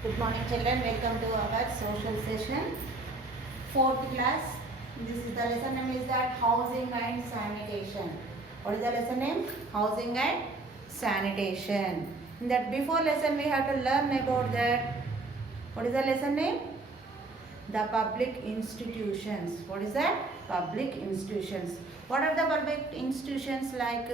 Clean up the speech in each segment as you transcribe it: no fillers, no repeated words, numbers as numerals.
Good morning children, welcome to our social session. 4th class. This is the lesson name is that housing and sanitation. What is the lesson name? Housing and sanitation. In that before lesson we have to learn about that. What is the lesson name? The public institutions. What is that? Public institutions. What are the public institutions like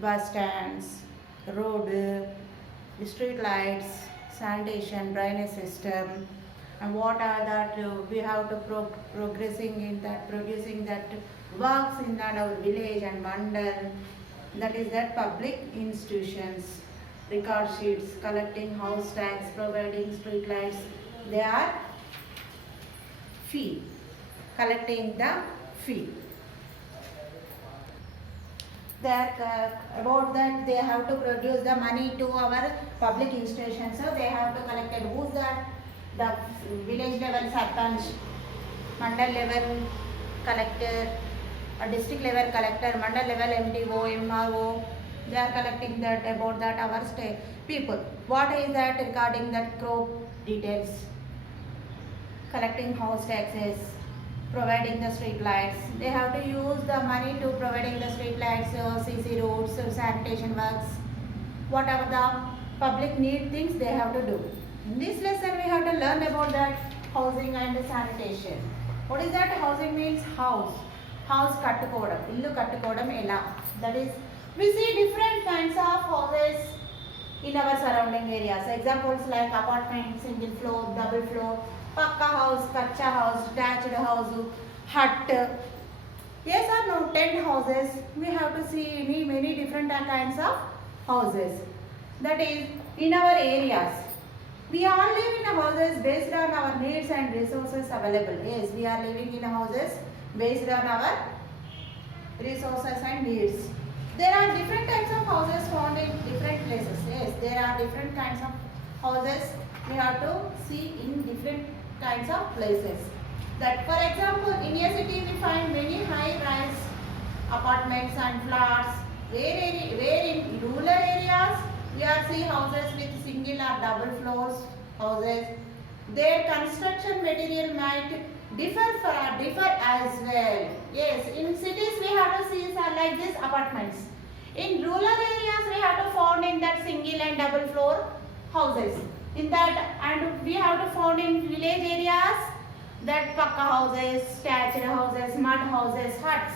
bus stands, road, street lights, sanitation, drainage system, and what are that we have to progressing in that producing that works in that our village and mandal. That is that public institutions, record sheets, collecting house tax, providing street lights. They are fee, collecting the fee. They are about that they have to produce the money to our public institutions. So they have to collect it. Who's that? The village level sarpanch, mandal level collector, a district level collector, mandal level MDO, MRO. They are collecting that about that our state people. What is that regarding that crop details? Collecting house taxes, providing the street lights. They have to use the money to providing the street lights, CC roads, sanitation works, whatever the public need things they have to do. In this lesson we have to learn about that housing and sanitation. What is that? Housing means house. House kattukodam, illu kattukodam ela. That is, we see different kinds of houses in our surrounding areas. Examples like apartment, single floor, double floor, pakka house, kacha house, detached house, hut. Yes or no? Tent houses. We have to see many different kinds of houses. That is in our areas. We all live in houses based on our needs and resources available. Yes, we are living in houses based on our resources and needs. There are different types of houses found in different places. Yes, there are different kinds of houses we have to see in different kinds of places. That for example, in a city we find many high-rise apartments and flats. Where in rural areas we are see houses with single or double floors houses. Their construction material might differ as well. Yes, in cities we have to see like this apartments. In rural areas we have to found in that single and double floor houses. In that, and we have to found in village areas that pakka houses, thatched houses, mud houses, huts.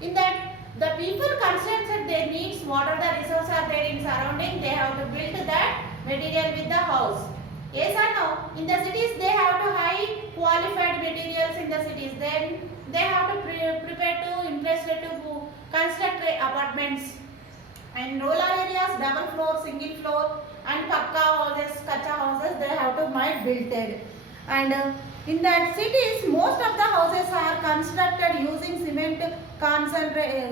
In that, the people constructed their needs, what are the resources are there in surrounding, they have to build that material with the house. Yes or no? In the cities they have to high qualified materials in the cities. Then they have to prepare to interested to construct apartments. In rural areas, double floor, single floor, and pakka houses, kacha houses, they have to might built it. And in that cities, most of the houses are constructed using cement,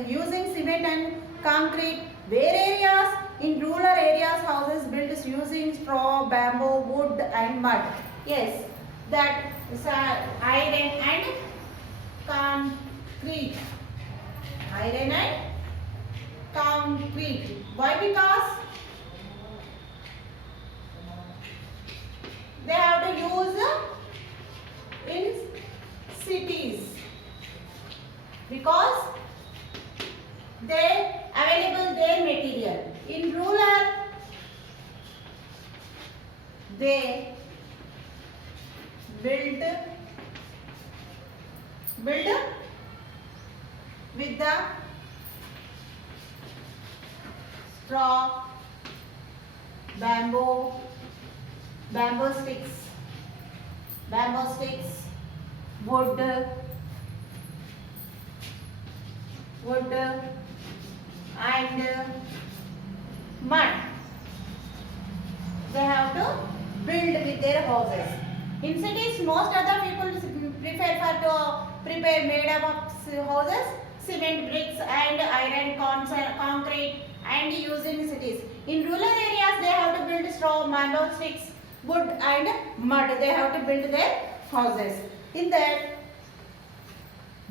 using cement and concrete. Where areas in rural areas, houses built using straw, bamboo, wood, and mud. Yes, that is iron and concrete. Iron and concrete. Why? Because they have to use in cities, because they available their material. In rural they build with the straw, bamboo sticks, wood, and mud. They have to build with their houses. In cities, most other people prefer to prepare made up of houses, cement bricks and iron concrete, and use in cities. In rural areas, they have to build straw, bamboo sticks, wood and mud. They have to build their houses. In that,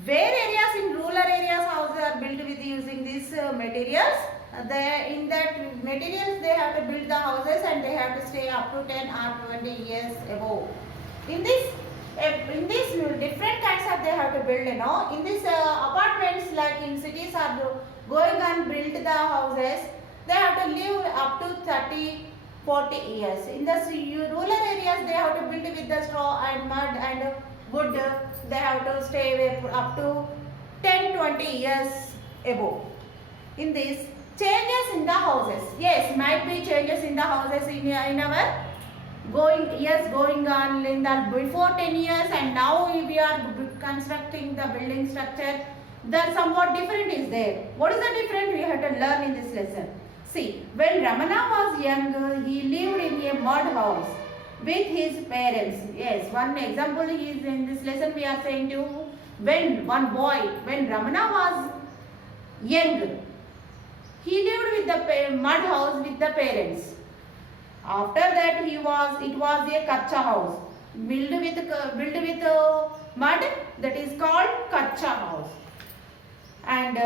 where areas in rural areas houses are built with using these materials, in that materials they have to build the houses and they have to stay up to 10 or 20 years above. In this different kinds of they have to build, in this apartments like in cities are going and build the houses, they have to live up to 30-40 years. In the rural areas they have to build with the straw and mud and wood, they have to stay away up to 10-20 years above. In this changes in the houses, yes, might be changes in the houses in our going on in the before 10 years and now we are constructing the building structure. There somewhat different is there. What is the difference we have to learn in this lesson? See, when Ramana was young, he lived in a mud house with his parents. Yes, one example is in this lesson we are saying to when Ramana was young, he lived with the mud house with the parents. After that it was a kacha house built with mud, that is called kacha house. And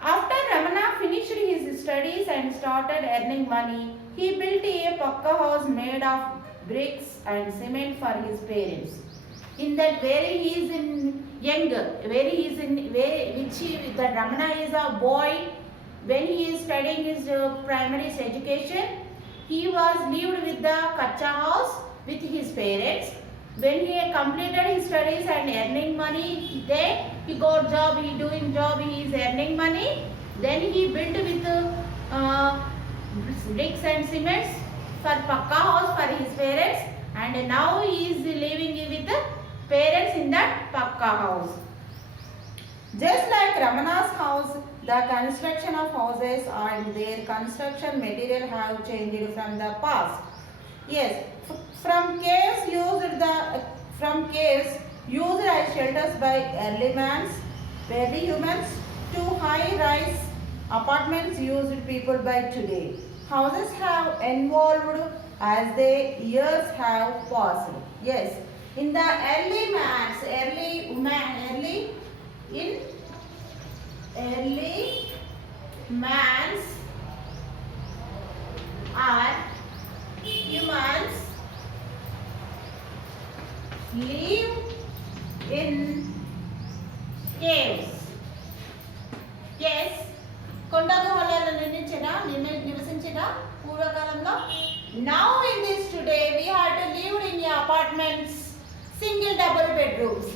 after Ramana finished his studies and started earning money, he built a pakka house made of bricks and cement for his parents. In that which the Ramana is a boy, when he is studying his primary education, he was lived with the kacha house with his parents. When he completed his studies and earning money, then he got job, he is earning money. Then he built with bricks and cements for pakka house for his parents, and now he is living with the parents in that pakka house. Just like Ramana's house, the construction of houses and their construction material have changed from the past. Yes, from caves used as shelters by early humans, to high-rise apartments used people by today. Houses have evolved as the years have passed. Yes, in the early mans or humans live in caves. Yes, కొండగుహలలో నివసించిన పూర్వకాలంలో. Now in this today we have to live in apartments, single double bedrooms.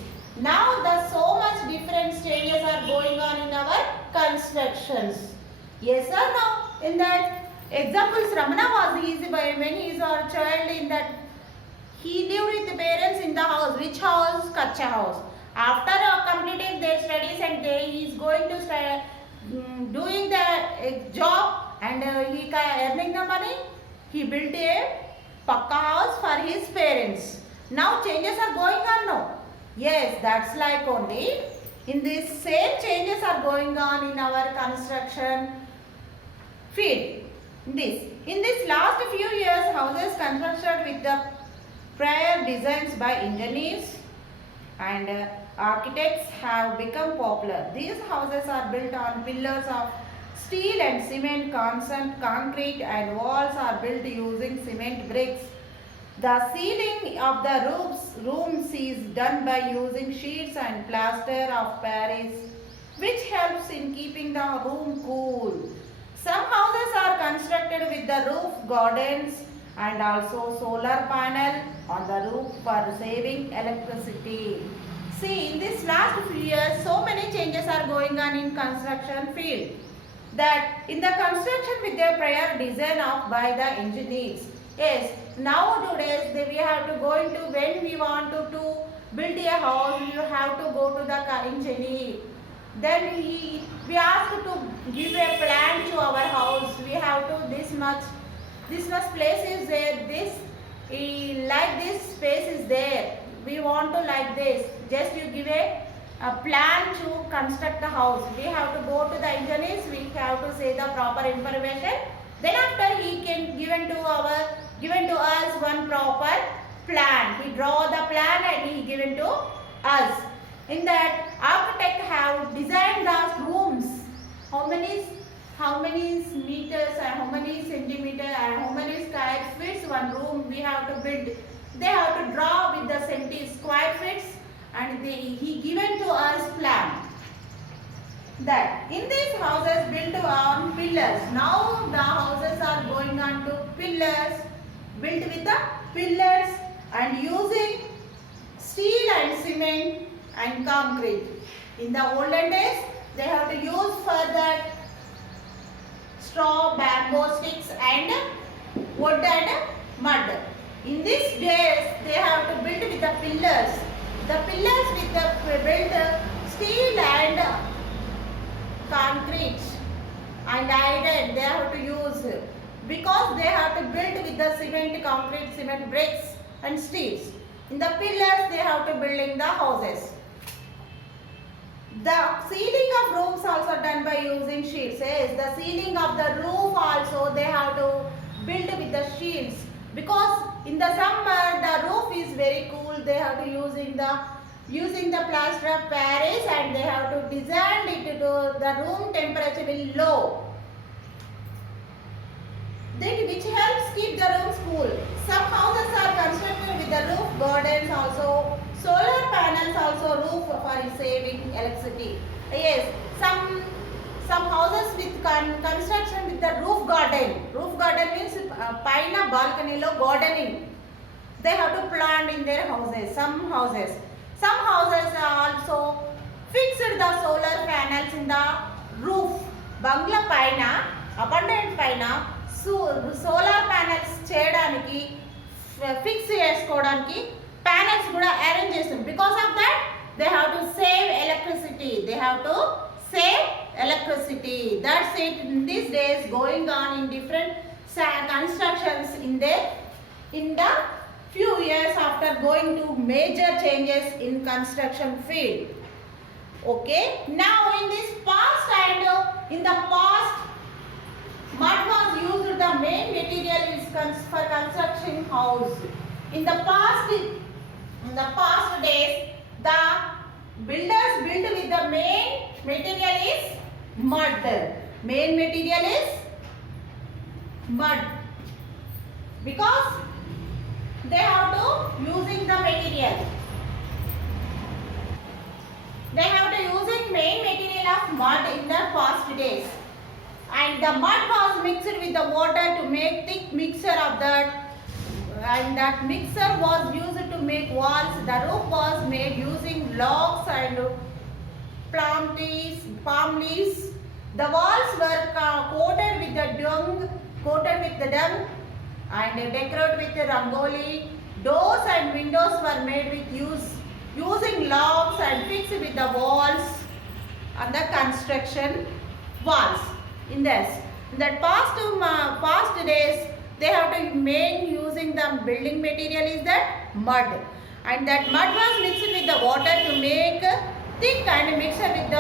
Now the so much different changes are going on in our constructions. Yes or no? In that examples, Ramana was easy when he is a child, in that he lived with the parents in the house. Which house? Kacha house. After completing their studies and he is going to start doing the job and he earning the money, he built a pakka house for his parents. Now changes are going on now. Yes, that's like only in this same changes are going on in our construction field. In this last few years, houses constructed with the prior designs by engineers and architects have become popular. These houses are built on pillars of steel and cement, concrete, and walls are built using cement bricks. The sealing of the rooms is done by using sheets and plaster of Paris, which helps in keeping the room cool. Some houses are constructed with the roof gardens and also solar panel on the roof for saving electricity. See, in this last few years, so many changes are going on in construction field. That in the construction with the prior design by the engineers. Yes, nowadays we have to go into, when we want to build a house, you have to go to the engineer. Then we ask to give a plan to our house. We have to this much place is there. Like this space is there. We want to like this. Just you give a plan to construct the house. We have to go to the engineers. We have to say the proper information. Then after he can given to us one proper plan. He draw the plan and he given to us. In that, architect have designed the rooms. How how many meters and how many centimeter and how many square feet one room we have to build. They have to draw with the square feet, and he given to us plan that in these houses built on pillars. Now the houses are going on to pillars, built with the pillars and using steel and cement and concrete. In the olden days, they have to use for that straw, bamboo sticks and wood and mud. In these days, they have to build with the pillars. The pillars with the built steel and concrete and iron they have to use, because they have to build with the cement, concrete, cement bricks and steels. In the pillars they have to build in the houses. The ceiling of rooms also done by using sheets. Yes, the ceiling of the roof also they have to build with the sheets, because in the summer the roof is very cool. They have to using the plaster of Paris, and they have to design it to the room temperature will low, which helps keep the rooms cool. Some houses are constructed with the roof gardens also. Solar panels also roof for saving electricity. Yes, some houses with construction with the roof garden. Roof garden means paina balcony lo gardening. They have to plant in their houses. Some houses are also fixed the solar panels in the roof. Bangla paina, abundant paina, solar panels చేయడానికి fix చేసుకోవడానికి panels కూడా arrange చేస్తారు. Because of that, they have to save electricity. That's it. In these days, going on in different constructions in the few years after going to major changes in construction field. Okay. Now in this past and in the past, mud was used the main material is for construction house. In the past days, the builders built with the main material is mud. Main material is mud, because they have to using the material. They have to using main material of mud in the past days, and the mud was mixed with the water to make thick mixture of that, and that mixture was used to make walls. The roof was made using logs and palm leaves. The walls were coated with the dung and decorated with the rangoli. Doors and windows were made with using logs and fixed with the walls and the construction walls. In that past days, they have to main using the building material is that mud, and that mud was mixed with the water to make thick, and mixture with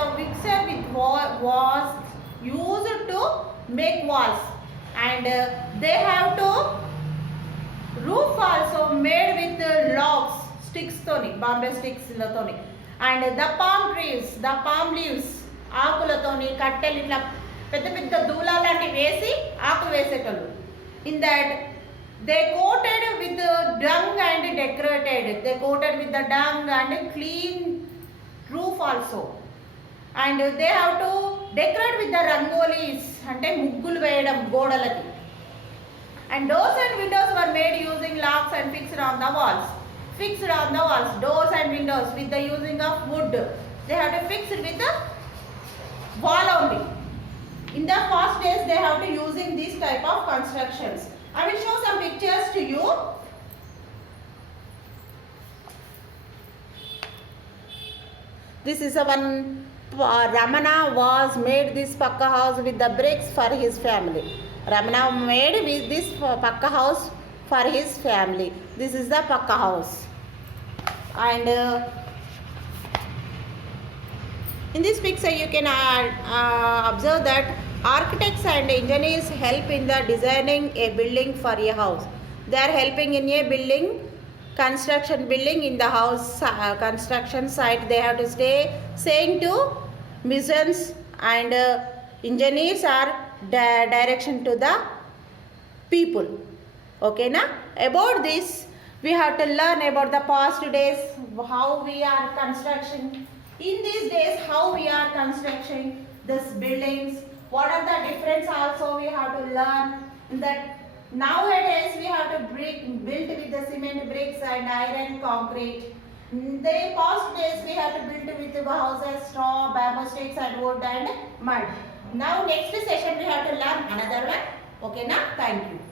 was used to make walls, and they have to roof also made with logs, sticks toni, Bombay sticks toni, and the palm leaves ఆకులతోని కట్టెలు ఇట్లా పెద్ద పెద్ద దూలాలు లాంటివి వేసి ఆకులు వేసేటోళ్ళు. In that, they coated with the dung and decorated. They coated with the dung and clean roof also. And they have to decorate with the rangolis, అంటే ముగ్గులు వేయడం గోడలకి. And doors and windows were made using logs and fixed on the walls. Doors and windows with the using of wood. They have to fix it with the wall only. In the past days, they have to using these type of constructions. I will show some pictures to you. This is a one Ramana was made this pakka house with the bricks for his family. Ramana made with this pakka house for his family. This is the pakka house. And in this picture you can observe that architects and engineers help in the designing a building for a house. They are helping in a construction building in the house construction site. They have to saying to missions, and engineers are direction to the people. Okay, na? About this, we have to learn about the past days, how we are construction. In these days, how we are constructing this buildings. What are the difference also we have to learn. That nowadays we have to build with the cement bricks and iron concrete. The past days we have to build with the houses, straw, bamboo sticks and wood and mud. Now next session we have to learn another one. Okay, na? Thank you.